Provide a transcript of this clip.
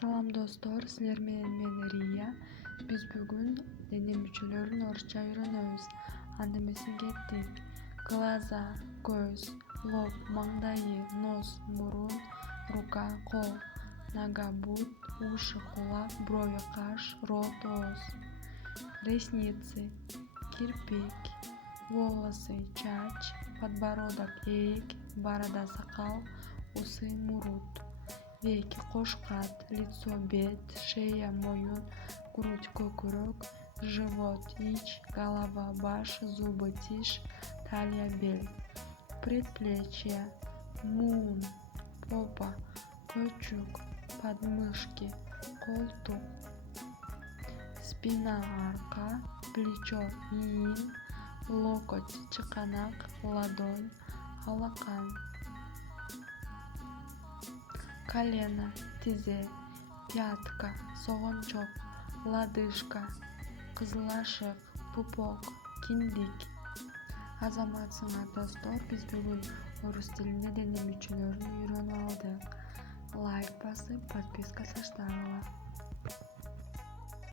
Салам достор, силер менен мен Рия. Биз бүгүн дене мүчөлөрүн орусча үйрөнөбүз. Анда эмесе кеттик. Глаза — көз, лоб — маңдайы, нос — мурун, рука — кол, нога — бут, уши — кулак, брови — каш, рот — ооз. Ресницы — кирпик, волосы — чач, подбородок — ээк, борода — сакал, усы — мурут. Веки — кош кат, лицо — бет, шея — моюн, грудь — көкүрөк, живот — ич, голова — баш, зубы — тиш, талия — бел. Предплечья — муун, попа, көчүк, подмышки, колтук. Спина — арка, плечо — ийин, локоть — чыканак, ладонь — алакан. Колено — тизе, пятка, согончок, лодыжка, кызыл ашык, пупок, киндик. Азаматсыңар достор, биз бүгүн орус тилинде дене мүчөлөрүн үйрөнүп алдык. Лайк басып, подписка таштагыла.